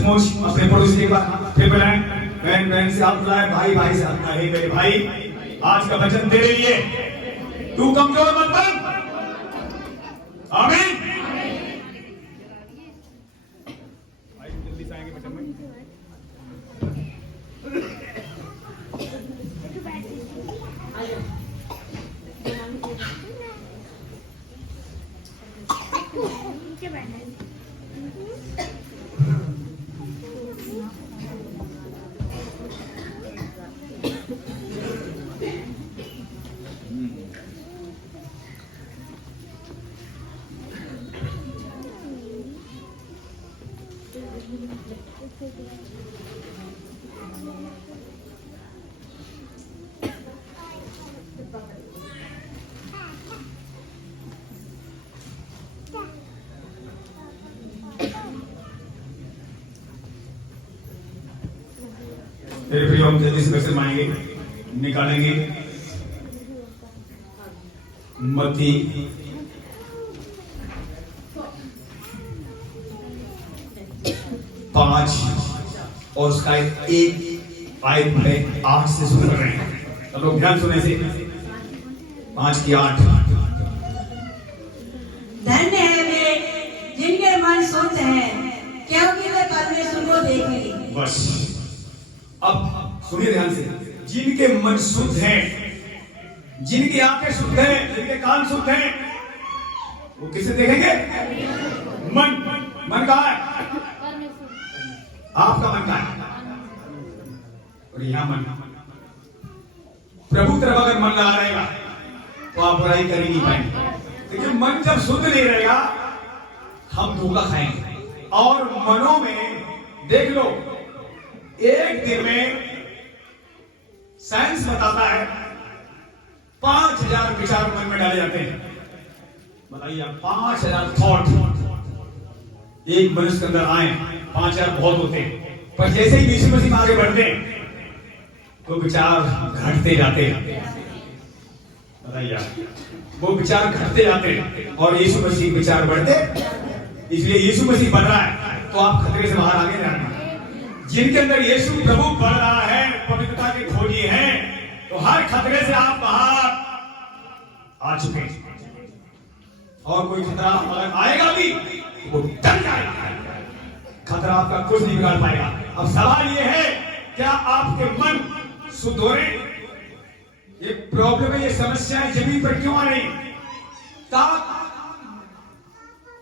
सचमुच अपने पड़ोसी एक बार फिर बुलाएं, बहन बहन से आप बुलाएं, भाई भाई से आप कहें, मेरे भाई आज का वचन तेरे लिए, तू कमजोर मत बन। आमीन। जल्दी से आएंगे वचन में। फिर भी हम जल्दी से वचन मांगेंगे, निकालेंगे। मत्ती 5 और उसका एक आयत में 8 से शुरू कर रहे हैं। सब लोग ध्यान सुने से 5 की 8। धन्य है वे जिनके मन शुद्ध हैं, क्योंकि वे परमेश्वर को देखेंगे। बस अब सुनिए ध्यान से, जिनके मन शुद्ध हैं, जिनकी आंखें शुद्ध हैं, जिनके कान शुद्ध हैं, वो किसे देखेंगे? मन कहाँ है? आपका मन कहाँ है? और यहाँ मन, प्रभु तरफ अगर मन लगा रहेगा तो आप बुराई कर ही नहीं पाएंगे। लेकिन मन जब शुद्ध नहीं रहेगा हम धोखा खाएंगे। और मनों में देख लो, एक दिन में साइंस बताता है 5000 विचार मन में डाले जाते हैं। बताइए, 5000 थॉट एक मनुष्य के अंदर आए। 5000 बहुत होते हैं, पर जैसे ही यीशु मसीह आगे बढ़ते हैं तो विचार घटते जाते हैं। बताइए, वो विचार घटते जाते हैं और यीशु मसीह विचार बढ़ते। इसलिए यीशु मसीह बढ़ रहा है तो आप खतरे से बाहर आगे रहना। जिनके अंदर यीशु प्रभु बढ़ रहा है, पवित्रता के खोजी हैं, तो हर खतरे से आप बाहर आ चुके हैं। और कोई खतरा अगर आएगा भी वो डर जाएगा। खतरा आपका कुछ नहीं बिगाड़ पाएगा। अब सवाल ये है, क्या आपके मन शुद्ध हो रहे? ये प्रॉब्लम है, ये समस्याएं जमीन पर क्यों आ रही?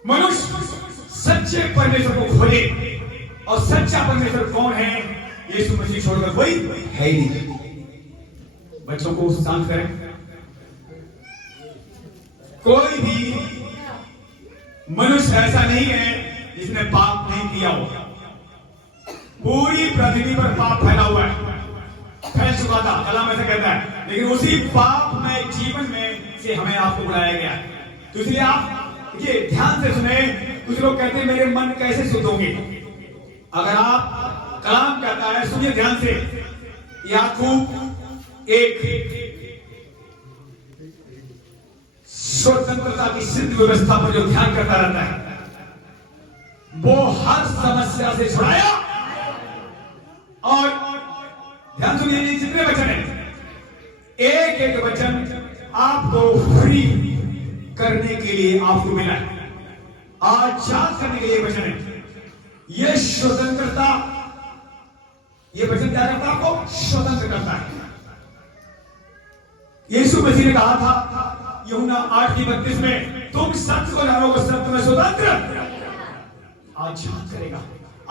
मनुष्य सच्चे परमेश्वर को खोजे, और सच्चा परमेश्वर कौन है? यीशु मसीह छोड़कर कोई है ही नहीं। बच्चों को शांत करें। कोई भी मनुष्य ऐसा नहीं है जिसने पाप नहीं किया हो। पूरी पृथ्वी पर पाप फैला हुआ है, फैल चुका था, कलाम ऐसा कहता है। लेकिन उसी पाप में जीवन में से हमें आपको बुलाया गया है। तो इसलिए आप ये ध्यान से सुने। कुछ लोग कहते हैं मेरे मन कैसे शुद्ध होंगे? अगर आप, कलाम कहता है, सुनिए ध्यान से, याकूब 1 स्वतंत्रता की सिद्ध व्यवस्था पर जो ध्यान करता रहता है वो हर समस्या से छुड़ाया। और ध्यान सुनिए, ये जितने वचन हैं, एक एक वचन आपको फ्री करने के लिए आपको मिला है, आजाद करने के लिए वचन है। ये स्वतंत्रता, ये वचन क्या करता है? आपको स्वतंत्र करता है। यीशु मसीह ने कहा था यूहन्ना 8:32 में, तुम सत्य को जानोगे, सत्य में स्वतंत्र आजाद करेगा।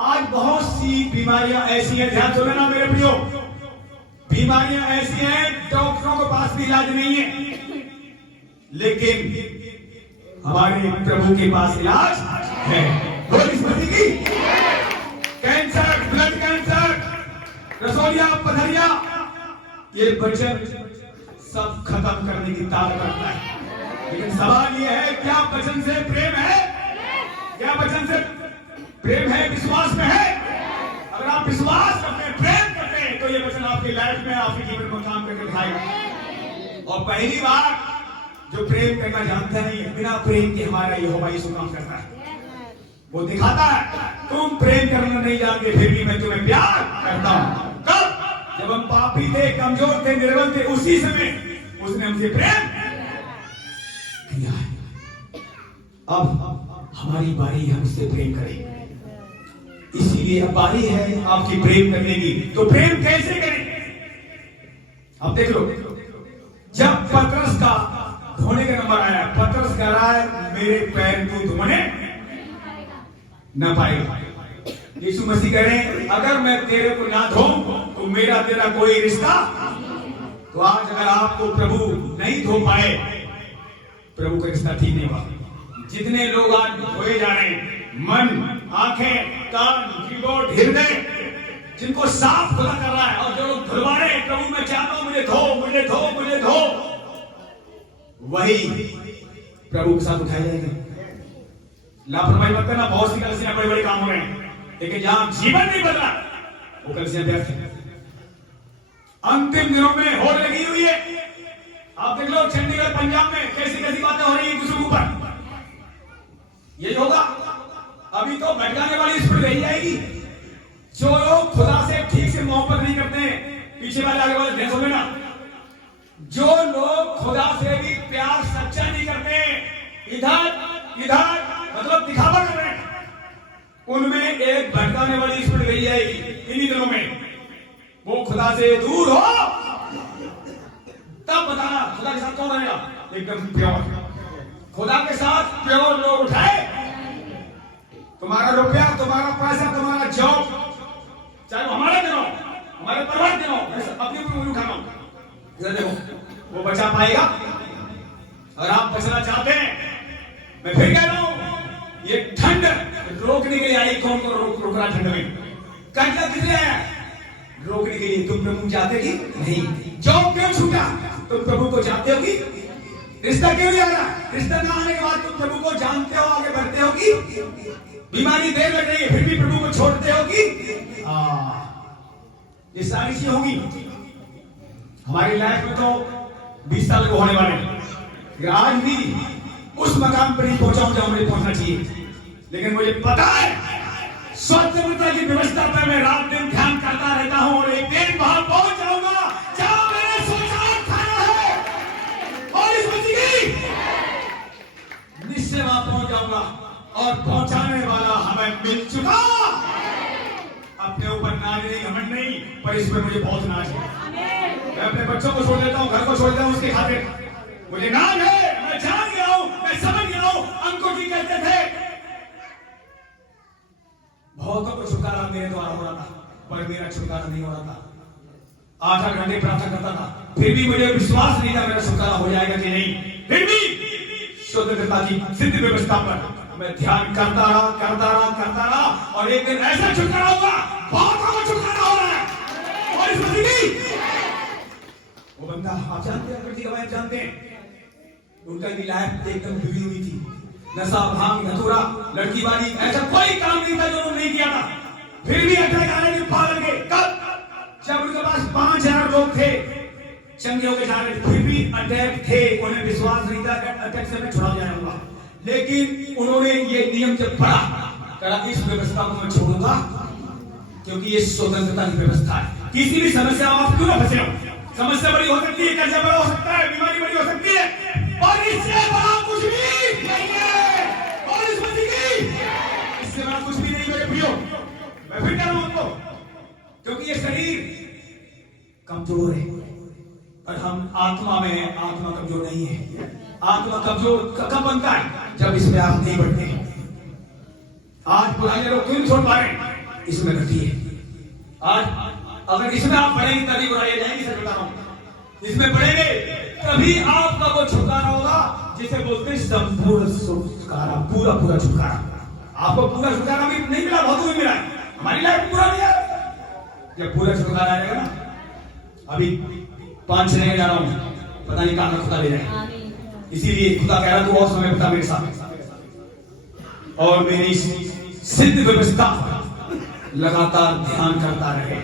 आज बहुत सी बीमारियां ऐसी हैं, ध्यान सुनो ना मेरे प्रियो, बीमारियां ऐसी हैं डॉक्टरों के पास भी इलाज नहीं है, लेकिन हमारे प्रभु के पास इलाज है। बोलिए मसीह की। कैंसर, ब्लड कैंसर, रसोलिया, पथरिया, ये वचन सब खत्म करने की ताकत रखता है। लेकिन सवाल ये है, क्या वचन से प्रेम है? क्या वचन से प्रेम है? विश्वास में है? अगर आप विश्वास करते हैं, प्रेम करते हैं, तो ये वचन आपकी लाइफ में, आपके जीवन में काम करके दिखाएगा। और पहली बात, जो प्रेम करना जानता नहीं, बिना प्रेम के हमारा यहोवा यीशु काम करता है। वो दिखाता है तुम प्रेम करना नहीं जानते, फिर भी मैं तुम्हें प्यार करता हूं। कब? जब हम पापी थे, कमजोर थे, निर्बल थे, उसी समय उसने हमसे प्रेम किया है। अब हमारी बारी है हमसे प्रेम करें। इसीलिए अब बारी है आपकी प्रेम करने की। तो प्रेम कैसे करें? अब देख लो, जब पतरस का धोने का नंबर आया, पतरस कह रहा है मेरे पैर तू धोने न पाएगा। यीशु मसीह कह रहे हैं अगर मैं तेरे को ना धो तो मेरा तेरा कोई रिश्ता। तो आज अगर आपको प्रभु नहीं धो पाए, प्रभु का रिश्ता ठीक नहीं हुआ। जितने लोग आज धोए जा रहे हैं, मन, आंखें, कान, जीवन, हृदय, जिनको साफ खुदा कर रहा है, और जो लोग धुलवा रहे हैं, प्रभु मैं चाहता हूं मुझे धो, मुझे धो, मुझे धो, वही प्रभु के साथ उठाए जाएंगे। लापरवाही मत करना। बहुत सी कलिसियां बड़े बड़े काम हो रहे हैं, लेकिन जहां जीवन नहीं बदला वो कलिसियां व्यर्थ है। अंतिम दिनों में होड़ लगी हुई है। आप देख लो चंडीगढ़, पंजाब में कैसी कैसी बातें हो रही है दूसरों के ऊपर। ये होगा अभी तो भटकाने वाली स्पीड रही जाएगी। जो लोग खुदा से ठीक से मोहब्बत नहीं करते हैं, पीछे वाले आगे वाले ध्यान सुने ना, जो लोग खुदा से भी प्यार सच्चा नहीं करते, इधर इधर मतलब दिखावा कर रहे हैं, उनमें एक भटकाने वाली स्पीड रही जाएगी। इन्हीं दिनों में वो खुदा से दूर हो, तब बताना खुदा के साथ कौन रहेगा एकदम प्योर। खुदा के साथ प्योर लोग उठाए, तुम्हारा रुपया, तुम्हारा पैसा, तुम्हारा जॉब, चाहे वो हमारे दिन हो, हमारे परिवार दिन हो, अपनी ऊपर उठाना, देखो वो बचा पाएगा। और आप बचना चाहते हैं, मैं फिर कह रहा हूं, ये ठंड रोकने के लिए आई। कौन को रोक रहा ठंड में? कंटा कितने हैं रोकने के लिए? तुम प्रभु चाहते कि नहीं? जॉब क्यों छूटा? तुम प्रभु को जानते हो कि? रिश्ता क्यों नहीं आ रहा? रिश्ता ना आने के बाद तुम प्रभु को जानते हो, आगे बढ़ते हो कि? बीमारी देर लग रही है फिर भी प्रभु को छोड़ते हो कि? ये सारी चीजें होंगी हमारी लाइफ में। तो 20 साल को होने वाले हैं। आज भी उस मकाम पर नहीं पहुंचा हूं जहां मुझे पहुंचना चाहिए, लेकिन मुझे पता है स्वतंत्रता की व्यवस्था पर मैं रात दिन ध्यान करता रहता हूं, और एक दिन वहां पहुंच जाऊंगा जहां मैंने सोचा था है, और इस बच्ची निश्चय वहां पहुंच जाऊंगा। और पहुंचाने वाला हमें मिल चुका। अपने ऊपर नाज नहीं, घमंड नहीं, पर इस पर मुझे बहुत नाज है। मैं अपने बच्चों को छोड़ देता हूं, घर को छोड़ देता हूं, उसके खातिर मुझे नाज है। मैं जान गया हूं, मैं समझ गया हूं। अंकुर जी कहते थे बहुतों को छुटकारा मेरे द्वारा हो रहा था, पर मेरा छुटकारा नहीं हो रहा था। 8 घंटे प्रार्थना करता था, फिर भी मुझे विश्वास नहीं था मेरा छुटकारा हो जाएगा कि नहीं। फिर भी स्वतंत्रता की सिद्ध व्यवस्था पर मैं ध्यान करता रहा, और एक दिन ऐसा छुटकारा होगा, बहुतों को छुटकारा हो रहा है। और इस मसीह वो बंदा आप जानते हैं, जानते हैं उनका भी लाइफ एकदम डूबी हुई थी। नशा, भांग, धतूरा, लड़की वाली, ऐसा कोई काम नहीं था जो उन्होंने नहीं किया था। फिर भी अटैक आने के पागल के कब? जब उनके पास 5000 लोग थे, चंगे होकर जा रहे थे, फिर भी अटैक थे। उन्हें विश्वास नहीं था कि अटैक से मैं छुड़ा जाऊंगा, लेकिन उन्होंने ये नियम जब पढ़ा, कहा इस व्यवस्था को मैं छोड़ूंगा, क्योंकि ये स्वतंत्रता की व्यवस्था है। किसी भी समस्या आप क्यों ना फंसे हो, समस्या बड़ी हो सकती है, कर्जा बड़ा हो सकता है, बीमारी बड़ी हो सकती है, और इससे बड़ा कुछ भी नहीं है। और इस मसीह की इससे बड़ा कुछ भी नहीं मेरे प्रियो। मैं फिर कह रहा हूं आपको, क्योंकि ये शरीर कमजोर है, पर हम आत्मा में हैं। आत्मा कमजोर नहीं है। आत्मा कमजोर कब बनता है? जब इसमें आप नहीं बढ़ते हैं। आज पुराने लोग क्यों छोड़ पा रहे हैं? इसमें घटी है। आज अगर इसमें आप बढ़ेंगे तभी बुराई जाएंगी। सच बता रहा हूं, इसमें बढ़ेंगे तभी आपका वो छुटकारा होगा जिसे बोलते हैं संपूर्ण छुटकारा, पूरा पूरा छुटकारा। आपको पूरा छुटकारा भी नहीं मिला, बहुत मिला है। हमारी लाइफ पूरा नहीं है। जब पूरा छुटकारा आएगा ना, अभी 5 जगह जा रहा हूं, पता नहीं कहां खुदा ले जाए। इसीलिए खुदा कह रहा तू और समय बता मेरे साथ, और मेरी सिद्ध व्यवस्था लगातार ध्यान करता रहे,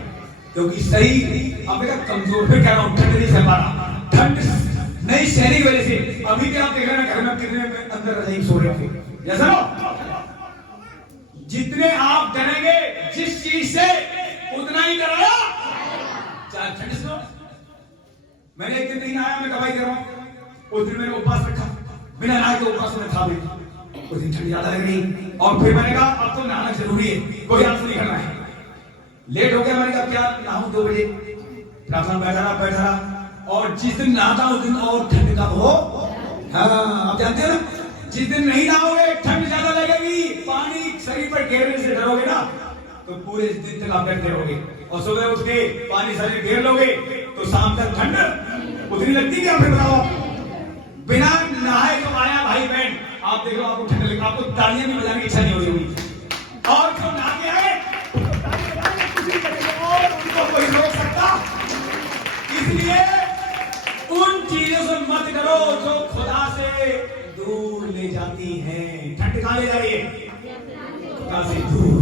क्योंकि शरीर अब मेरा कमजोर। फिर कह रहा हूं, ठंड नहीं सह पा रहा, ठंड नहीं सहने की वजह से। अभी भी आप देख रहे हैं घर में कितने अंदर नहीं सो रहे थे, जैसा जितने आप डरेंगे जिस चीज से, उतना ही डराया। चाहे ठंड से हो। मैंने एक दिन नहीं आया, मैं दवाई दे रहा हूं, उस दिन मैंने उपवास रखा, बिना नहाए के उपवास में था। उस दिन ठंड ज्यादा लग रही और फिर मैंने कहा अब तो नहाना जरूरी है, कोई आंसू नहीं करना है। लेट हो गया, मैंने कहा क्या नहाऊं 2 बजे, प्रार्थना बैठा रहा और जिस दिन नहाता उस दिन और ठंड का हो। हाँ आप जानते हो ना, जिस दिन नहीं नहाओगे ठंड ज्यादा लगेगी, पानी शरीर पर घेरने से डरोगे ना, तो पूरे दिन तक आप डरते रहोगे और सुबह उठ के पानी शरीर घेर लोगे तो शाम तक ठंड उतनी लगती क्या? फिर बताओ, बिना नहाए तो आया भाई बहन, आप देखो आपको ठंड लगे, आपको तालियां भी बजाने की इच्छा नहीं हो रही होगी, और जो नहा के आए और उनको कोई रोक सकता। इसलिए उन चीजों से मत डरो जो खुदा से दूर ले जाती हैं। ठंड कहां ले जा रही है? खुदा से दूर।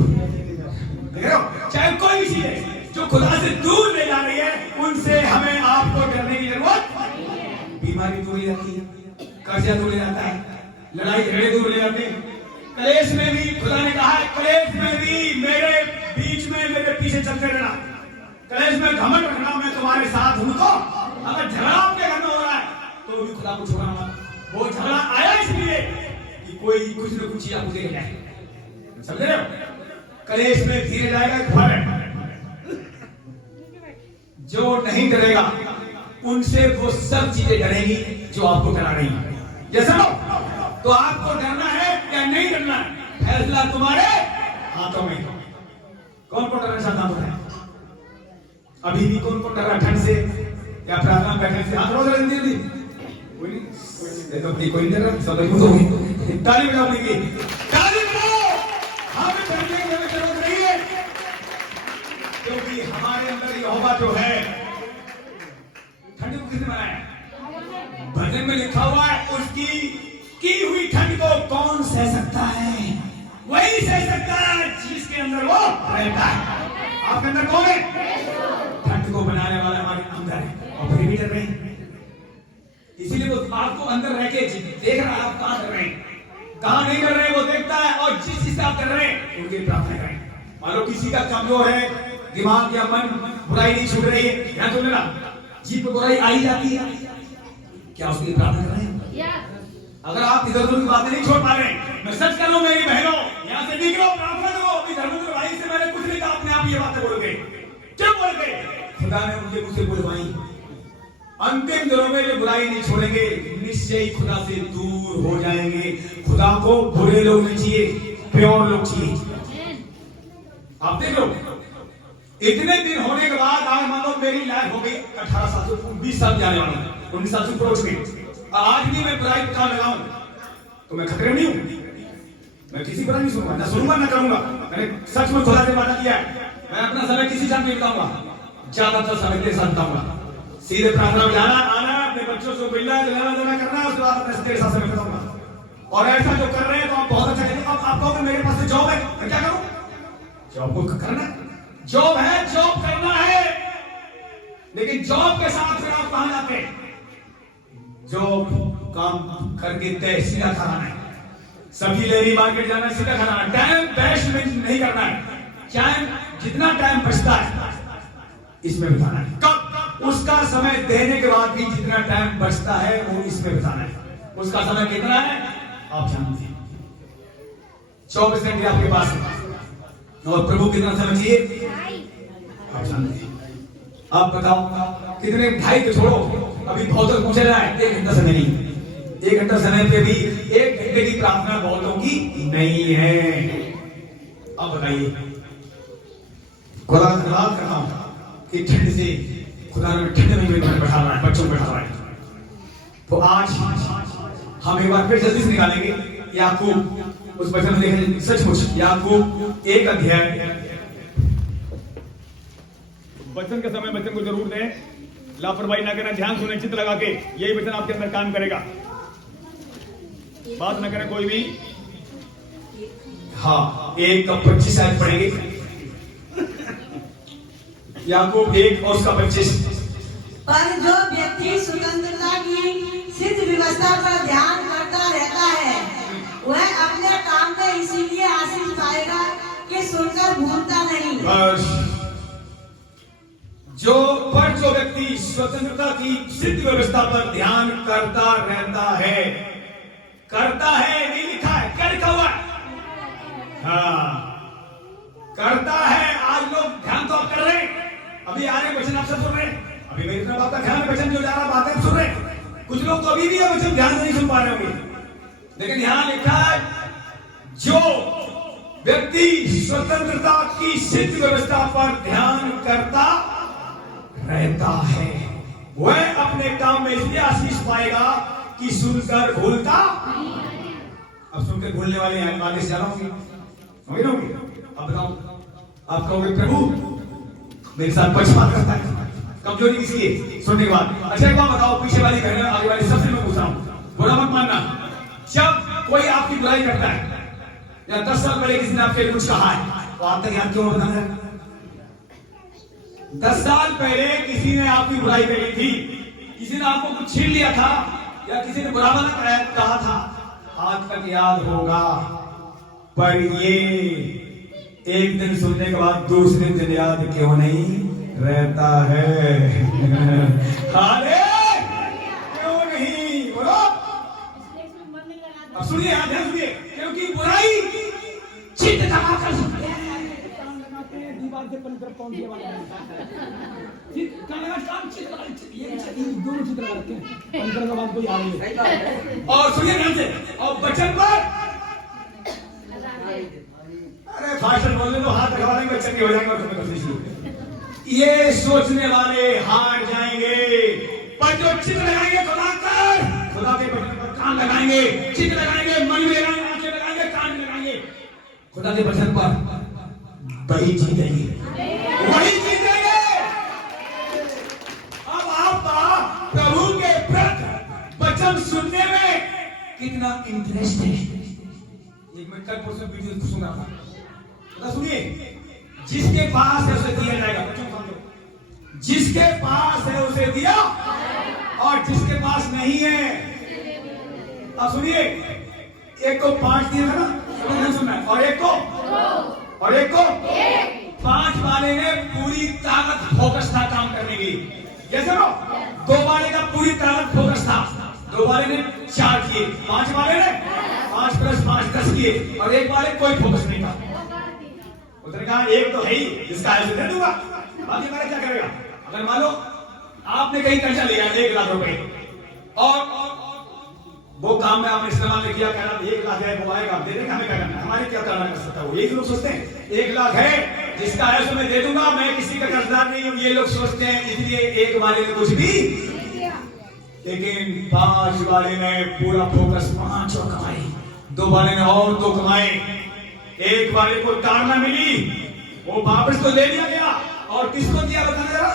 चाहे कोई भी चीज है जो खुदा से दूर ले जा रही है, उनसे हमें आपको डरने की जरूरत। बीमारी दूर ले जाती है, कर्जा दूर ले जाता है, लड़ाई झगड़े दूर ले जाते हैं। कलेश में भी खुदा ने कहा है, कलेश में भी मेरे बीच में मेरे पीछे चलते रहना, कलेश में घमंड रखना, मैं तुम्हारे साथ हूं। तो अगर झगड़ा आपके घर में हो रहा है तो भी खुदा को छोड़ना मत। वो झगड़ा आया इसलिए कि कोई कुछ न कुछ चीज आपको दे जाए, समझ रहे हो? कलेश में धीरे जाएगा फल। जो नहीं डरेगा उनसे वो सब चीजें डरेंगी जो आपको डरा रही है। जैसा तो आपको डरना है या नहीं डरना है, फैसला तुम्हारे हाथों में। कौन कौन डरना चाहता है? अभी भी कौन कौन डर रहा ठंड से या प्रार्थना बैठने से? हाथ रोज जल्दी कोई नहीं, कोई नहीं डर रहा, सब होगी। ताली बजाओ, ताली बजाओ। हमें डरने की जरूरत नहीं है, क्योंकि हमारे अंदर यहोवा जो है, ठंड को किसने बनाया? भजन में लिखा हुआ है, उसकी की हुई ठंड को कौन सह सकता है? वही सह सकता है जिसके अंदर वो रहता है। आपके अंदर कौन है? ठंड को बनाने वाला हमारे अंदर है, और फिर भी डर रहे हैं। इसीलिए वो आपको अंदर रह के देख रहा है आप कहां कर रहे हैं, कहां नहीं कर रहे हैं, वो देखता है। और जिस चीज से आप कर रहे हैं उनकी प्रार्थना करें। मान लो किसी का कमजोर है दिमाग या मन, बुराई नहीं छूट रही है, ध्यान सुन लेना, जीभ पे बुराई आई जाती है, क्या उसके लिए प्रार्थना कर रहे हैं? अगर आप इधर उधर की बातें नहीं छोड़ पा रहे, मैं सच कर रहा हूं मेरी बहनों, यहां से निकलो, प्रार्थना करो। अपनी धर्मेंद्र भाई से मैंने कुछ नहीं कहा, अपने आप ये बातें बोल गए, क्यों बोल गए? खुदा ने मुझे मुझसे बुलवाई। अंतिम दिनों में जो बुराई नहीं छोड़ेंगे, निश्चय ही खुदा से दूर हो जाएंगे। खुदा को बुरे लोग नहीं चाहिए, प्योर लोग चाहिए। आप देख लो, इतने दिन होने के बाद आज मान लो मेरी लाइफ हो गई 18 साल से 20 साल जाने वाला, 19 साल से ऊपर हो गई। आज भी मैं बुराई का लगाऊं तो मैं खतरे में नहीं हूं। मैं किसी पर नहीं सुनूंगा, ना सुनूंगा ना करूंगा। मैंने सच में खुदा से वादा किया है, मैं अपना समय किसी साथ नहीं बिताऊंगा, ज्यादातर समय तेरे साथ बिताऊंगा। सीधे प्रार्थना में जाना आना, अपने बच्चों से मिलना लेना देना करना, उसके बाद अपने तेरे साथ समय बिताऊंगा। और ऐसा जो कर रहे हैं तो आप बहुत अच्छा कहते हो। आप कहोगे मेरे पास जॉब है, मैं क्या करूं? जॉब को करना, जॉब है, जॉब करना है, लेकिन जॉब के साथ फिर आप कहां जाते हैं? जॉब काम करके तय सीधा खाना है, सब्जी लेनी मार्केट जाना है, सीधा खाना है, टाइम वेस्ट नहीं करना है। टाइम जितना टाइम बचता है इसमें बिताना है। कब? उसका समय देने के बाद भी जितना टाइम बचता है वो इसमें बिताना है। उसका समय कितना है आप जानते हैं, 24 घंटे आपके पास है। और प्रभु कितना समय चाहिए आप जानते हैं। आप बताओ कितने भाई को छोड़ो, अभी बहुत पूछे रहा है, 1 घंटा समय नहीं, 1 घंटा समय पे भी 1 घंटे की प्रार्थना बहुतों की नहीं है। अब बताइए, खुदा धन्यवाद करता हूं कि ठंड से खुदा ने ठंड में बैठा रहा है, बच्चों को बैठा रहा है। तो आज हम एक बार फिर जल्दी से निकालेंगे याकूब, उस वचन में देखें सचमुच याकूब 1 अध्याय। वचन के समय वचन को जरूर दें, लापरवाही ना करना, ध्यान सुने, चित्त लगा के, यही वचन आपके अंदर काम करेगा। बात ना करें कोई भी। हाँ, 1:25 आज पढ़ेंगे याकूब 1 और उसका 25। पर जो व्यक्ति स्वतंत्रता की सिद्ध व्यवस्था पर ध्यान करता रहता है, वह अपने काम में इसीलिए आशीष पाएगा कि सुनकर भूलता नहीं। बस जो व्यक्ति स्वतंत्रता की सिद्ध व्यवस्था पर ध्यान करता रहता है, नहीं लिखा है, क्या लिखा हुआ है? हाँ, करता है। आज लोग ध्यान तो आप कर रहे हैं, अभी आ रहे वचन आप सब सुन रहे हैं, अभी मेरी तरफ आपका ध्यान वचन जो जा रहा बातें सुन रहे हैं। कुछ लोग तो अभी भी वचन ध्यान से नहीं सुन पा रहे होंगे, लेकिन यहां लिखा है जो व्यक्ति स्वतंत्रता की सिद्ध व्यवस्था पर ध्यान करता रहता है वह अपने काम में इसलिए आशीष पाएगा कि सुनकर भूलता। अब सुनकर भूलने वाले हैं, आगे से जाना होंगे। अब बताओ, आप कहोगे प्रभु मेरे साथ पक्षपात करता है, कमजोरी किसकी है सुनने के बाद। अच्छा एक बात बताओ, पीछे वाली कहने आगे वाली सबसे मैं पूछ रहा हूं, बुरा मत मानना। जब कोई आपकी बुराई करता है या 10 साल पहले किसी ने आपके लिए कुछ कहा है तो आप तक याद क्यों बता रहे? 10 साल पहले किसी ने आपकी बुराई करी थी, किसी ने आपको कुछ छीन लिया था या किसी ने बुरा भला कहा था, आज तक याद होगा। पर ये एक दिन सुनने के बाद दूसरे दिन याद क्यों नहीं रहता है? क्यों नहीं बोलो? अब सुनिए, ध्यान सुनिए, क्योंकि बुराई चित्त दबा कर सकती है। दीवार से पन तरफ कौन दिया वाला काम चित्र ये दोनों चित्र रखे हैं पंद्रह के बाद कोई आ रही है। और सुनिए ध्यान से, और बचन पर अरे भाषण बोलने तो हाथ लगा देंगे, बच्चन के हो जाएंगे। ये सोचने वाले हार जाएंगे, पर जो चित्र लगाएंगे खुदा के बचन पर कान लगाएंगे, चित्र लगाएंगे, मन में लगाएंगे, आंखें लगाएंगे, कान में लगाएंगे, खुदा के बचन पर वही जीतेंगे, वही जीतेंगे। अब आपका प्रभु के प्रति वचन सुनने में कितना इंटरेस्ट है? एक मिनट, कल परसों वीडियो सुन रहा था, सुनिए, जिसके पास है उसे दिया जाएगा। जिसके पास है उसे दिया, और जिसके पास नहीं है, अब सुनिए, एक को 5 दिया था ना, सुनना है, और एक को 5 वाले ने पूरी ताकत फोकस था काम करने की। जैसे नो 2 वाले का पूरी ताकत फोकस था, 2 वाले ने 4 किए, 5 वाले ने 5 + 5 10 किए, और 1 वाले कोई फोकस नहीं था। उसने कहा एक तो है ही, इसका ऐसे दे दूंगा, बाकी मेरा क्या करेगा? अगर मान लो आपने कहीं कर्जा लिया 1 लाख रुपए, और वो काम में आपने इस्तेमाल नहीं किया, कह रहा 1 लाख है, वो आएगा दे देगा, हमें क्या करना है, हमारे क्या करना कर सकता है वो। यही लोग सोचते हैं 1 लाख है, जिसका है उसे मैं दे दूंगा, मैं किसी का कर्जदार नहीं हूं, ये लोग सोचते हैं। इसलिए 1 वाले ने कुछ भी, लेकिन 5 वाले ने पूरा फोकस 5 और कमाई, 2 वाले ने और 2 कमाए, 1 वाले को ताड़ना मिली, वो वापस तो ले लिया गया, और किसको दिया बताना जरा?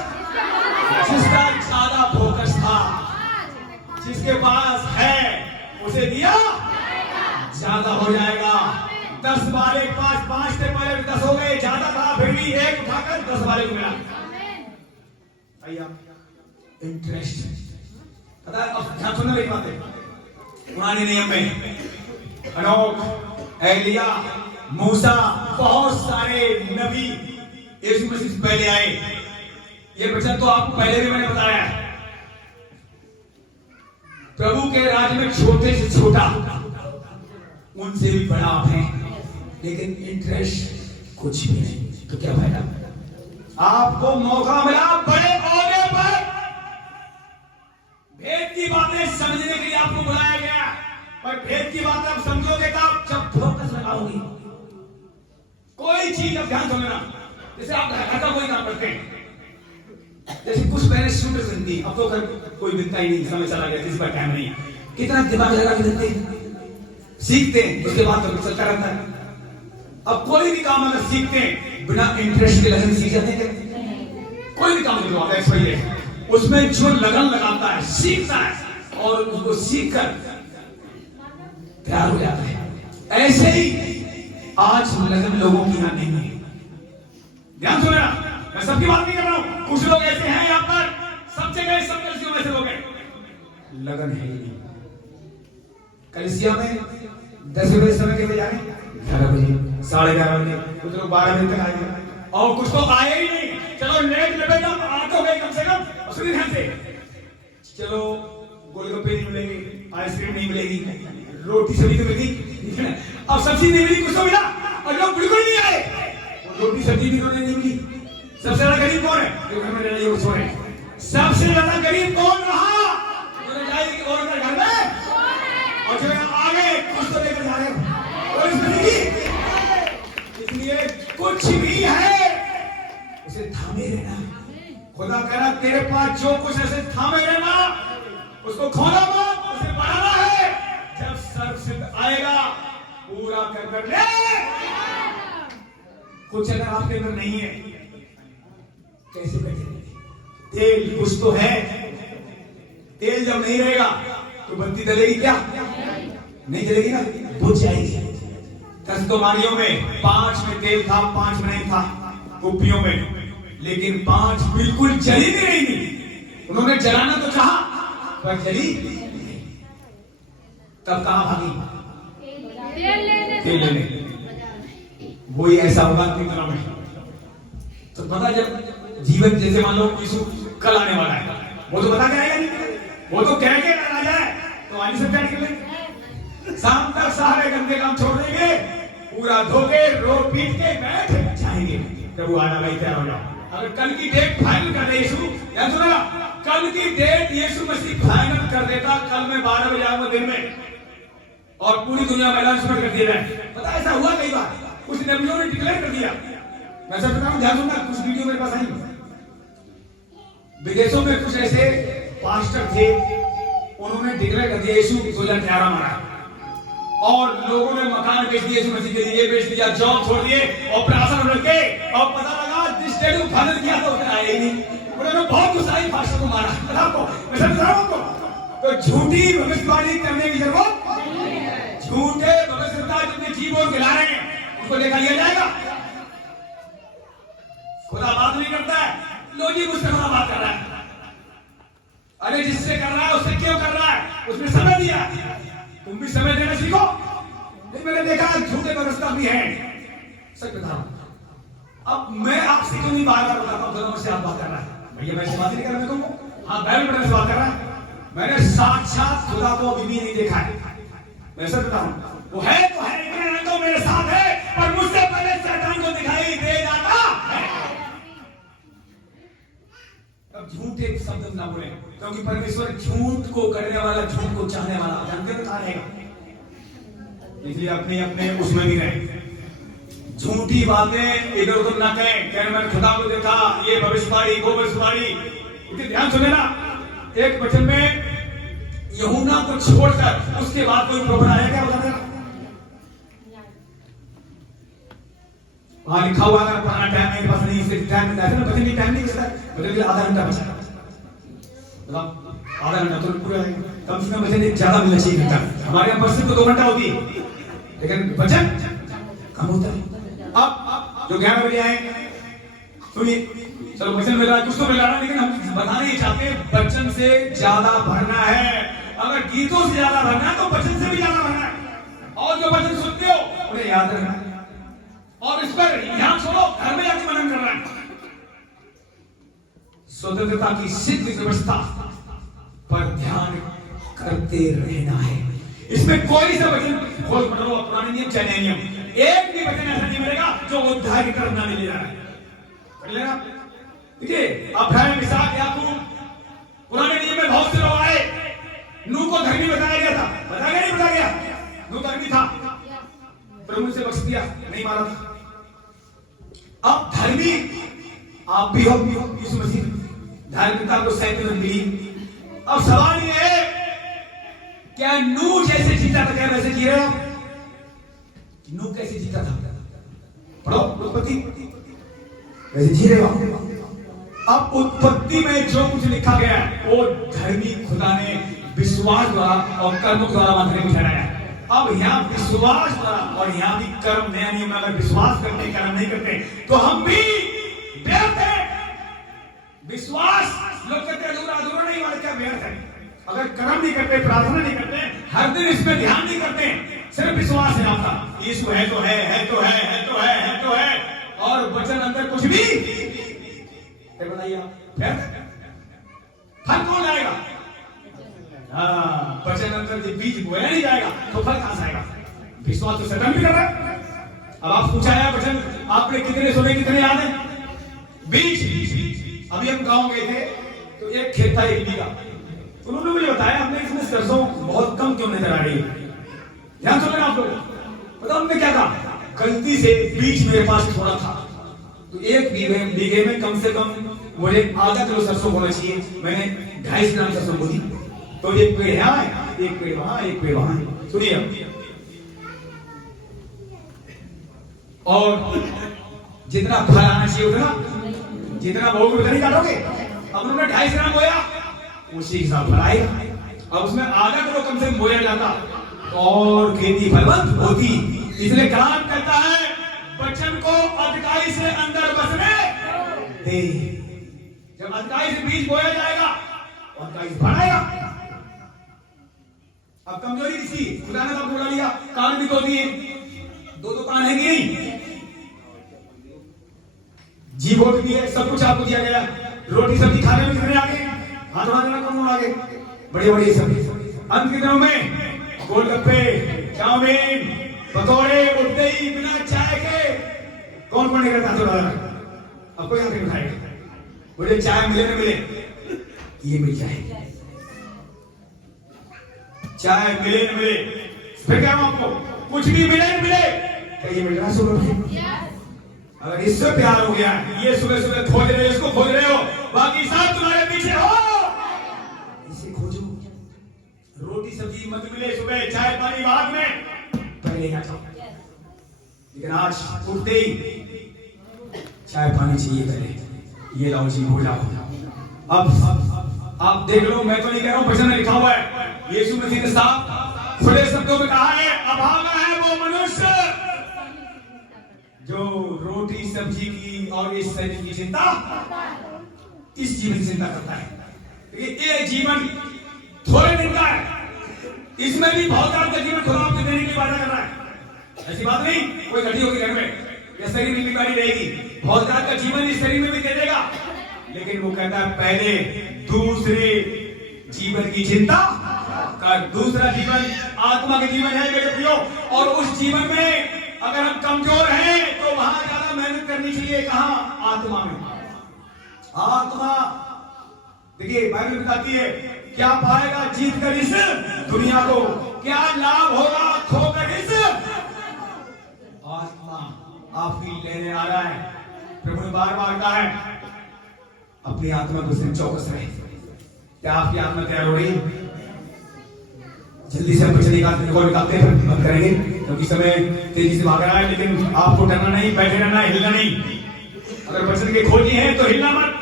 जिसका ज्यादा फोकस था, जिसके पास है उसे दिया, ज्यादा हो जाएगा। 10 वाले 5 से पहले 10 हो गए, ज्यादा था, फिर भी 1 उठाकर 10 वाले को मिला। इंटरेस्ट पता है? अब ध्यान सुनना एक बात है, पुराने नियम में हनोक, एलिया, मूसा, बहुत सारे नबी यीशु मसीह से पहले आए। ये वचन तो आपको पहले भी मैंने बताया है। प्रभु के राज में छोटे से छोटा, उनसे भी बड़ा आप हैं, लेकिन इंटरेस्ट कुछ भी नहीं, तो क्या फायदा? आपको मौका मिला बड़े ओहदे पर, भेद की बातें समझने के लिए आपको बुलाया गया, पर भेद की बातें आप समझोगे तब जब फोकस लगाओगे। कोई चीज अब ध्यान समझना, जैसे आप घर का कोई काम करते हैं, जैसे कुछ पहले शूटर बनती, अब तो कोई बिकता ही नहीं, समय चला गया, किसी पर टाइम नहीं, कितना दिमाग लगा के देते हैं, सीखते हैं, उसके बाद तो चलता रहता है। अब कोई भी काम अगर सीखते हैं बिना इंटरेस्ट के लगन सीख जाते हैं, कोई भी काम देखो आप उसमें जो लगन लगाता है, सीखता है, और उसको सीख कर तैयार हो जाता है। ऐसे ही आज लगन लोगों की ना नहीं है। ध्यान सुनना, मैं सबकी बात नहीं कर रहा हूं, कुछ लोग ऐसे हैं यहाँ पर, सब जगह सब कलिसियों में से लोग हैं, लगन है ही नहीं। कलिसिया में 10 बजे समय के बजाय 11 बजे 11:30 बजे, कुछ लोग 12 बजे तक आएंगे और कुछ तो आए ही नहीं। चलो लेट लगेगा तो आते हो गए कम से कम, सुनिए ध्यान से। चलो गोलगप्पे नहीं मिलेंगे, आइसक्रीम नहीं मिलेगी, रोटी सब्जी तो मिलेगी, अब सब्जी नहीं मिली, कुछ तो मिला और लोग बिल्कुल नहीं आए। रोटी सब्जी भी तो नहीं मिली। सबसे ज्यादा गरीब कौन है? जो घर में रह रहे हैं, सो रहे हैं। सबसे ज्यादा गरीब कौन रहा? जो जाएगी और घर में, और जो आ गए कुछ तो लेकर जा रहे हो और इसमें नहीं। इसलिए कुछ भी है उसे थामे रहना। खुदा कह रहा तेरे पास जो कुछ है उसे थामे रहना, उसको खोना मत, उसे बढ़ाना है। जब सर्वसिद्ध आएगा पूरा कर ले। कुछ अगर आपके अंदर नहीं है कैसे बैठे? तेल कुछ तो है, तेल जब नहीं रहेगा तो बत्ती जलेगी क्या? नहीं जलेगी ना, बुझ जाएगी। 10 कमानियों में 5 में तेल था, 5 में नहीं था, कुप्पियों में, लेकिन 5 बिल्कुल जली भी नहीं थी। उन्होंने जलाना तो चाहा पर जली। तब कहां भागी? तेल लेने। वही ऐसा होगा अपनी तरह में। तो पता जब जीवन जैसे मान लो यीशु कल आने वाला है, वो तो बता के आएगा नहीं, वो तो कह के आ जाए तो आज सब क्या निकले। शाम तक सारे गंदे काम छोड़ देंगे, पूरा धोके रो पीट के बैठ जाएंगे। प्रभु आना भाई तैयार हो जाओ। अगर कल की डेट फाइनल कर दे यीशु, याद सुना, कल की डेट यीशु मसीह फाइनल कर देता, कल मैं 12 बजे आऊंगा दिन में और पूरी दुनिया में अनाउंसमेंट कर दिया जाए। पता ऐसा हुआ कई बार, कुछ नबियों ने डिक्लेयर कर दिया। मैं सच बताऊं, ध्यान सुनना, कुछ वीडियो मेरे पास आई। विदेशों में कुछ ऐसे पास्टर थे, उन्होंने डिक्लेयर कर दिया यीशु 2011 में आया और लोगों ने मकान बेच दिए, यीशु मसीह के लिए बेच दिया, जॉब छोड़ दिए, ऑपरेशन रख के, और पता लगा जिस डेट को फाइनल किया था उसने आया ही नहीं। उन्होंने बहुत गुस्सा आई, पास्टर को मारा। मैं सच बता रहा हूं, तो झूठी भविष्यवाणी करने की जरूरत नहीं है। झूठे भविष्यवाणी जितने जी बोल के ला रहे हैं उनको देखा लिया जाएगा। खुदा बात नहीं करता है, लो जी मुझसे खुदा बात कर रहा है। अरे जिससे कर रहा है उससे क्यों कर रहा है? उसने समय दिया, तुम भी समय देना सीखो। मैंने देखा झूठे व्यवस्था भी है, सच बता रहा हूं। अब मैं आपसे क्यों नहीं बात कर रहा था, खुदा मुझसे आप बात कर रहा है। भैया मैं से बात नहीं कर रहा, मैं तुमको हाँ बैल बटन से बात कर रहा है। मैंने साक्षात खुदा को अभी भी नहीं देखा है। मैं सच बता रहा हूं, वो है तो है, तो मेरे साथ है, पर मुझसे पहले शैतान को दिखाई दे जाता है। अब झूठे शब्द ना बोले, क्योंकि परमेश्वर झूठ को करने वाला, झूठ को चाहने वाला जानते हो कहां रहेगा। इसलिए अपने अपने उसमें भी रहे, झूठी बातें इधर उधर ना कहें। कहें मैंने खुदा को देखा, ये भविष्यवाणी वो भविष्यवाणी। ध्यान सुने ना, एक वचन में यूहन्ना को छोड़कर उसके बाद कोई प्रॉब्लम आया क्या? बता देना। वहां लिखा हुआ अगर पुराना टाइम मेरे पास नहीं, इसलिए टाइम में ऐसे ना बचने की टाइम नहीं बचता, बचने के लिए आधा घंटा बचा। मतलब आधा घंटा तो पूरा कम से कम बचने ज्यादा मिलना चाहिए घंटा। हमारे यहाँ बस सिर्फ 2 घंटा होती है, लेकिन बचन कम होता है। अब जो 11 बजे आए, सुनिए, चलो वचन मिल रहा है, कुछ तो मिल रहा है, लेकिन हम बताना ही चाहते वचन से ज्यादा भरना है। अगर गीतों से ज्यादा भरना है तो वचन से भी ज्यादा भरना है। और जो वचन सुनते हो उन्हें याद रखना है, और इस पर ध्यान छोड़ो, घर में जाके मनन करना है। स्वतंत्रता की सिद्ध व्यवस्था पर ध्यान करते रहना है। इसमें कोई सा वचन खोज पढ़ लो, पुराने नियम चाहे नए नियम, एक भी वचन ऐसा नहीं मिलेगा जो उद्धार की तरफ ना ले जा रहा है। पढ़ लेना, देखिए अब्राहम, इसहाक, याकूब, पुराने नियम में बहुत से लोग आए। नूह को धर्मी बताया गया था, बताया गया नहीं बताया गया? नूह धर्मी था, प्रभु से बख्श दिया, नहीं मारा था। अब धर्मी आप भी हो, यीशु मसीह धार्मिकता को सैकड़ों मिली। अब सवाल ये है, क्या नूह जैसे जीता था, क्या वैसे जी रहे हो? नूह कैसे जीता था? पढ़ो उत्पत्ति, वैसे जी रहे हो? अब उत्पत्ति में जो कुछ लिखा गया है वो धर्मी खुदा ने विश्वास द्वारा और कर्म द्वारा मानने को ठहराया है। अब यहाँ विश्वास द्वारा और यहाँ भी कर्म, नया नियम में अगर विश्वास करते कर्म नहीं करते तो हम भी व्यर्थ हैं। विश्वास लोग कहते अधूरा, अधूरा नहीं, वाले क्या व्यर्थ है। अगर कर्म नहीं करते, प्रार्थना नहीं करते, हर दिन इसमें ध्यान नहीं करते, सिर्फ विश्वास है आपका, यीशु है तो है तो है तो है तो है, और वचन अंदर कुछ भी बताइए आप, फिर फल कौन लाएगा? हाँ, वचन अंदर जब बीज बोया नहीं जाएगा तो फल कहां से आएगा? विश्वास तो शैतान भी कर रहा है। अब आप पूछा है वचन आपने कितने सुने, कितने याद है? बीज। अभी हम गांव गए थे तो एक खेत था 1 बीघा, उन्होंने मुझे बताया हमने इसमें सरसों बहुत कम क्यों नजर आ रही है। ध्यान सुन आप लोग, पता हमने क्या कहा? गलती से बीज मेरे पास थोड़ा था, तो 1 बीघे में कम से कम मुझे आधा किलो सरसों होना चाहिए। मैंने 250 ग्राम सरसों बोली, तो एक पेड़ यहाँ है, एक पेड़ वहां, एक पेड़ वहां। सुनिए, और जितना फल आना चाहिए उतना, जितना बोगे उतना ही काटोगे। अब उन्होंने 250 ग्राम बोया, उसी के साथ फल आएगा। अब उसमें आधा किलो कम से कम बोया जाता और खेती फलवंत होती। इसलिए कलाम कहता है वचन को अधिकारी से अंदर बसने दे। जब अधिकारी से बीज बोया जाएगा अधिकारी से बढ़ाएगा। अब कमजोरी किसी, खुदा ने तो बोला लिया, कान भी तो दिए, 2 कान है कि नहीं? जीभ भी है, सब कुछ आपको दिया गया। रोटी सब्जी खाने में कितने आगे? हाथ मारना कौन आगे? बड़ी बड़ी सब्जी। अंत के दिनों में गोलगप्पे, चाउमीन, पकौड़े उठते ही बिना चाय के कौन कौन निकलता है? अब कोई आके खाएगा, मुझे चाय मिले न मिले, ये मिल जाए, चाय मिले न मिले, फिर क्या आपको कुछ भी मिले न मिले, क्या ये मिल रहा है? अगर इससे प्यार हो गया, ये सुबह सुबह खोज रहे हो, इसको खोज रहे हो, बाकी सब तुम्हारे पीछे हो, इसे खोजो। रोटी सब्जी मत मिले सुबह, चाय पानी बाद में, पहले क्या खाओ। लेकिन आज उठते ही चाय पानी चाहिए पहले, ये लाओ जी, हो जाओ। अब आप देख लो, मैं तो नहीं कह रहा हूं, वचन में लिखा हुआ है, यीशु मसीह ने साफ खुले शब्दों में कहा है, अभागा है वो मनुष्य जो रोटी सब्जी की और इस शरीर की चिंता, इस जीवन की चिंता करता है। ये जीवन थोड़े दिन का है, इसमें भी बहुत आपका जीवन थोड़ा आपको देने की वादा कर रहा है। ऐसी बात नहीं कोई घटी होगी घर में या शरीर में बीमारी रहेगी, बहुत का जीवन इस शरीर में भी दे देगा, लेकिन वो कहता है पहले दूसरे जीवन की चिंता कर। दूसरा जीवन आत्मा के जीवन है मेरे प्रियो, और उस जीवन में अगर हम कमजोर हैं तो वहां ज्यादा मेहनत करनी चाहिए। कहां? आत्मा में। आत्मा देखिए बाइबल बताती है, क्या पाएगा जीत कर इस दुनिया को, क्या लाभ होगा खोकर इस आत्मा। आपकी लेने आ रहा है, प्रभु ने बार बार कहा है अपनी आत्मा को सिर्फ चौकस रहे। क्या आपकी आत्मा तैयार हो रही है? जल्दी से हम पिछली बात निकालते हैं, बंद करेंगे क्योंकि समय तेजी से भाग रहा है। लेकिन आपको डरना नहीं, बैठे रहना है, हिलना नहीं। अगर वचन के खोजी हैं तो हिलना मत।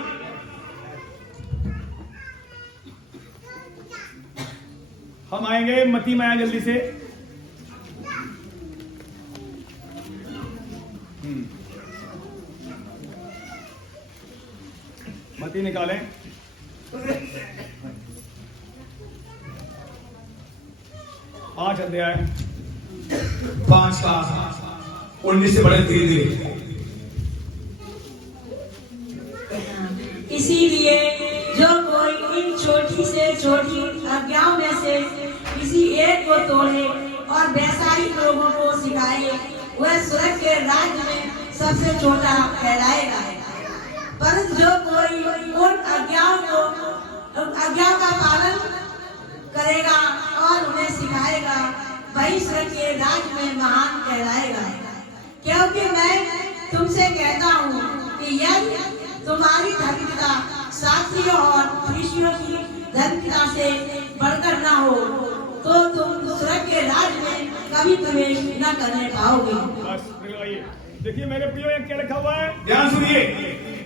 हम आएंगे मत्ती में, आए जल्दी से। मत्ती निकालें, 5 अध्याय 5 का 19 से बढ़े धीरे धीरे। इसीलिए जो कोई इन छोटी से छोटी आज्ञाओं में से किसी एक को तोड़े और वैसा ही लोगों को सिखाए, वह स्वर्ग के राज्य में सबसे छोटा कहलाएगा। परंतु जो कोई उन आज्ञाओं का पालन करेगा और उन्हें सिखाएगा, वही स्वर्ग के राज्य में महान कहलाएगा। क्योंकि मैं तुमसे कहता हूँ कि यदि तुम्हारी धार्मिकता शास्त्रियों और फरीसियों की धार्मिकता से बढ़कर न हो तो तुम स्वर्ग के राज्य में कभी प्रवेश न करने पाओगे। देखिए मेरे प्रियो, क्या लिखा हुआ है, ध्यान सुनिए।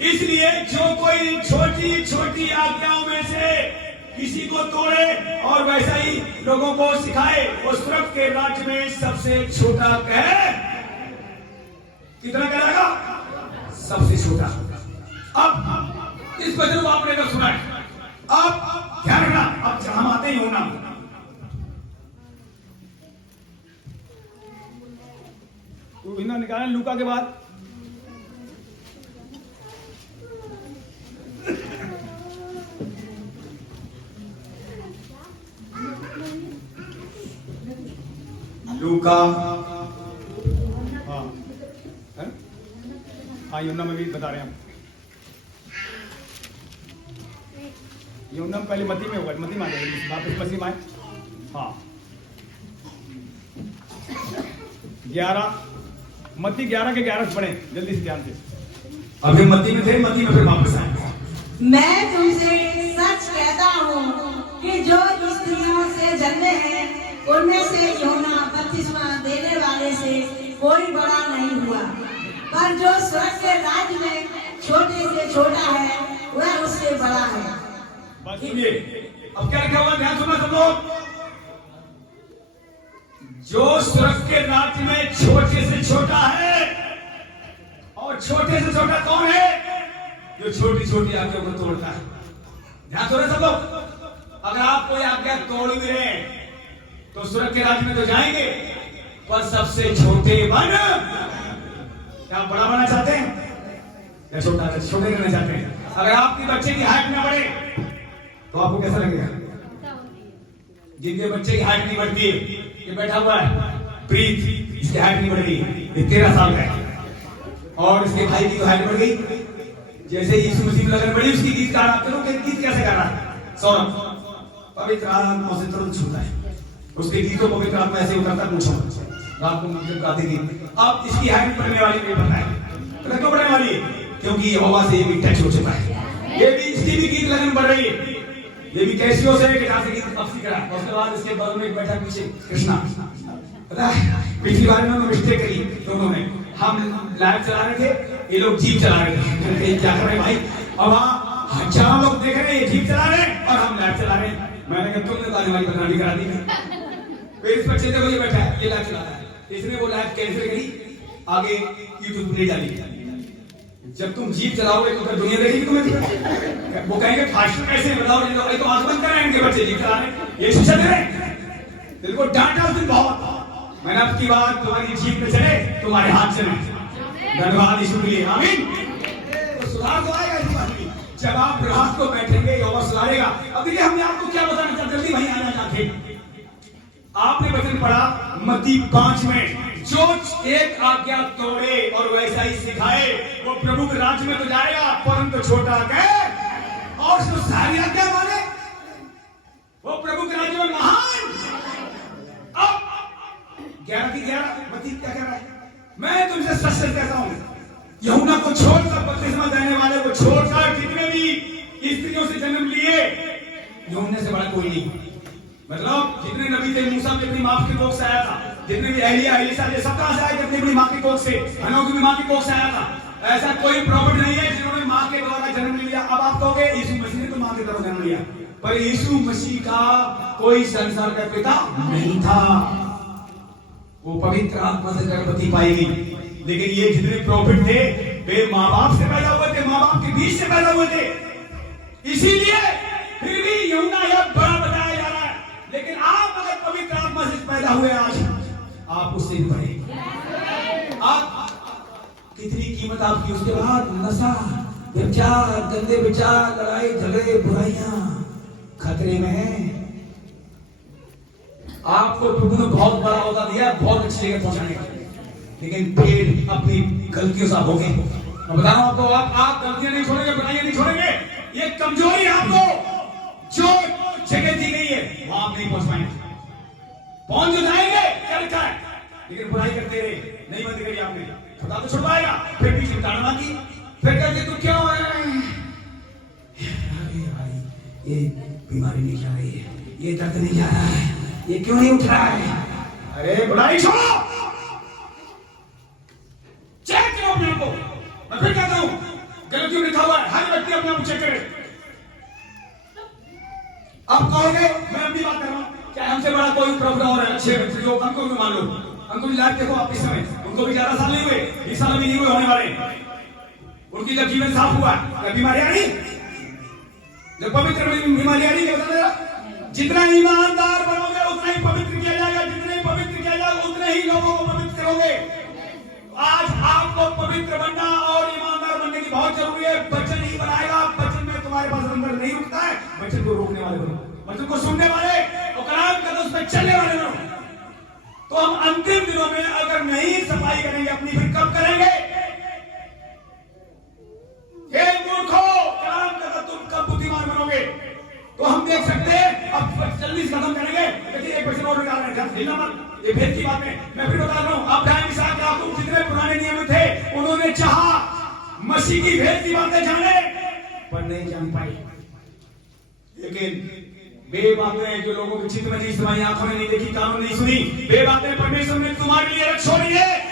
इसलिए जो कोई छोटी छोटी आज्ञाओं में से किसी को तोड़े और वैसा ही लोगों को सिखाए, वो स्वर्ग के राज्य में सबसे छोटा कहे। कितना कहलाएगा? सबसे छोटा। अब इस वचन को आपने अगर सुना है, अब ध्यान रखना, अब हम आते ही होना तो इन्होंने निकाला लूका के बाद। लूका, हाँ हाँ, यूहन्ना में भी बता रहे हैं हम। यूहन्ना पहले मत्ती में होगा, मत्ती में आ जाएगी, वापस मसीह में आए। हाँ 11, मत्ती 11 के 11 पढ़े जल्दी से, ध्यान से। अभी मत्ती में थे, मत्ती में फिर वापस आए। मैं तुमसे सच कहता हूँ कि जो स्त्रियों से जन्मे हैं उनमें से यूहन्ना बपतिस्मा देने वाले से कोई बड़ा नहीं हुआ, पर जो स्वर्ग के राज्य में छोटे से छोटा है वह उससे बड़ा है। बस सुनिए, अब क्या लिखा हुआ, ध्यान सुनना सब लोग। जो स्वर्ग के राज्य में छोटे से छोटा है, और छोटे से छोटा कौन है? जो छोटी छोटी आज्ञा को तोड़ता है। ध्यान सुन रहे सब लोग। अगर आप कोई आज्ञा तोड़ भी रहे हैं तो स्वर्ग के राज्य में तो जाएंगे, पर सबसे छोटे बन। क्या बड़ा बनना चाहते हैं या छोटे करना चाहते हैं? अगर आपके बच्चे की हाइट ना बढ़े तो आपको कैसा लगेगा? जिनके बच्चे की हाइट नहीं बढ़ती है, ये बैठा हुआ है प्रीत, इसकी हाइट नहीं बढ़ रही, ये 13 साल का है, और इसके भाई की तो हाइट बढ़ गई। जैसे यीशु मसीह में लगन बढ़ी, उसकी गीत गा रहा है। गीत कैसे गा रहा है? सौरभ पवित्र आत्मा से तुरंत छूता है, उसके गीतों पवित्र आत्मा ऐसे उतरता पूछो रात को मंदिर गाती थी। अब इसकी हाइट बढ़ने वाली नहीं पता है, तो क्यों बढ़ने वाली है? क्योंकि यहोवा से ये भी टच हो चुका है। ये भी, इसकी भी गीत लगन बढ़ रही है। ये भी कैसियों से जहां से गीत मस्ती करा, उसके बाद इसके बगल में बैठा पीछे कृष्णा। पता है पिछली बार में मिस्टेक करी दोनों ने, हम लाइव चला रहे थे, ये लोग जीप चला रहे थे। क्या कर रहे भाई? अब हजारों लोग देख रहे हैं, ये जीप चला रहे हैं और हम लाइव चला रहे हैं। मैंने कहा तुमने तो हमारी बदनामी करा दी। फिर इस बच्चे से वही बैठा है, ये लाइव चला रहा है, इसने वो लाइव कैंसिल करी, आगे यूट्यूब पे डाली। जब तुम जीप चलाओगे तो दुनिया देखेगी तुम्हें। वो कहेंगे फास्ट कैसे बताओ, ये तो आंख बंद कर रहे हैं इनके बच्चे जीप चला रहे, ये शिक्षा दे रहे हैं। दिल को डांटा उस दिन बहुत। मैंने अब की बार तुम्हारी जीप पे चले, तुम्हारे हाथ चले। धन्यवाद यीशु के लिए, आमीन। तो सुधार तो आएगा इस बात की, जब आप रात को बैठेंगे यहोवा सुधारेगा। अब देखिए हमने आपको क्या बताना चाहते, जल्दी वहीं आना चाहते। आपने वचन पढ़ा मत्ती 5 में, जो एक आज्ञा तोड़े और वैसा ही सिखाए वो प्रभु के राज्य में तो जाएगा, परंतु छोटा कहे और उसको सारी आज्ञा माने वो प्रभु के राज्य में महान। अब 11 की 11 मत्ती क्या कह रहा है? मैं तुमसे सच सच कहता हूं, यूहन्ना को छोड़कर, बपतिस्मा देने वाले को छोड़कर जितने भी स्त्रियों से जन्म लिए, यूहन्ना से बड़ा कोई नहीं। मतलब जितने नबी थे, मूसा भी अपनी मां की कोख से आया था, जितने भी एलिया एलिशा ये सब कहां से आए थे? अपनी अपनी मां की कोख से। हनोक की भी मां की कोख से आया था। ऐसा कोई प्रॉफिट नहीं है जिन्होंने मां के द्वारा जन्म लिया। अब आप कहोगे यीशु मसीह ने तो मां के द्वारा जन्म लिया, पर यीशु मसीह का कोई संसार का पिता नहीं था, वो पवित्र आत्मा से गर्भवती पाई गई। लेकिन ये जितने प्रॉफिट थे वे माँ बाप से पैदा हुए थे, माँ बाप के बीच से पैदा हुए थे। इसीलिए फिर भी यूहन्ना यह बड़ा बताया जा रहा है। लेकिन आप अगर पवित्र आत्मा से पैदा हुए आज, आप उससे भी बड़े। आप कितनी कीमत आपकी, उसके बाद नशा, व्यभिचार, गंदे विचार, लड़ाई झगड़े, बुराइयां खतरे में है। आपको प्रभु ने बहुत बड़ा औदा दिया, बहुत अच्छी जगह पहुंचाने का, लेकिन फिर अपनी गलतियों से आप होंगे। मैं बता रहा हूं आपको, आप गलतियां नहीं छोड़ेंगे, बुराइयां नहीं छोड़ेंगे, ये कमजोरी आपको जो जगह दी गई है वहां आप नहीं पहुंच पाएंगे। पहुंच जो जाएंगे क्या लिखा है, लेकिन बुराई करते रहे, नहीं बंद करी आपने, खुदा तो छुड़वाएगा। फिर पीछे उतारना मांगी, फिर कहते तू क्यों है, ये बीमारी नहीं जा रही है, ये दर्द नहीं जा रहा है, ये क्यों नहीं उठ रहा है? अरे बुराई छोड़ो, चेक करो अपने आप को। मैं फिर कहता हूं, गलतियों लिखा हुआ है, हर व्यक्ति अपने आप को चेक करे। अब कहोगे मैं अपनी बात कर रहा हूं, क्या हमसे बड़ा कोई प्रॉब्लम हो रहा है? अच्छे बच्चे जो हमको भी मान लो, हमको भी लाइफ देखो आप इस समय, उनको भी 11 साल नहीं हुए, 20 साल भी नहीं हुए होने वाले। उनकी जब जीवन साफ हुआ, क्या बीमारियां नहीं, जब पवित्र बीमारियां नहीं, जितना ईमानदार बनोगे उतना ही पवित्र किया जाएगा, जितने ही पवित्र किया जाएगा उतने ही लोगों को पवित्र करोगे। आपको पवित्र बनना और ईमानदार बनने की बहुत जरूरी है। वचन ही बनाएगा। वचन में तुम्हारे पास अंदर नहीं रुकता है, वचन को रोकने वाले बनो, वचन को सुनने वाले और कलाम का उस पर चलने वाले बनो। तो हम अंतिम दिनों में अगर नहीं सफाई करेंगे अपनी, फिर कब करेंगे? हे मूर्खो, कलाम का तुम कब बुद्धिमान बनोगे? तो हम देख सकते हैं, अब जल्दी से खत्म करेंगे, लेकिन एक क्वेश्चन और निकाल रहे हैं, हिलना मत, ये भेद की बात में मैं फिर बता रहा हूं। अब्राहम, इसहाक, याकूब जितने पुराने नियम में थे, उन्होंने चाहा मसीह की भेद की बातें जाने, पर नहीं जान पाए। लेकिन वे बातें जो लोगों के चित्त में नहीं समाई, आंखों में नहीं देखी, कानों ने नहीं सुनी, वे बातें परमेश्वर ने तुम्हारे लिए रख छोड़ी है।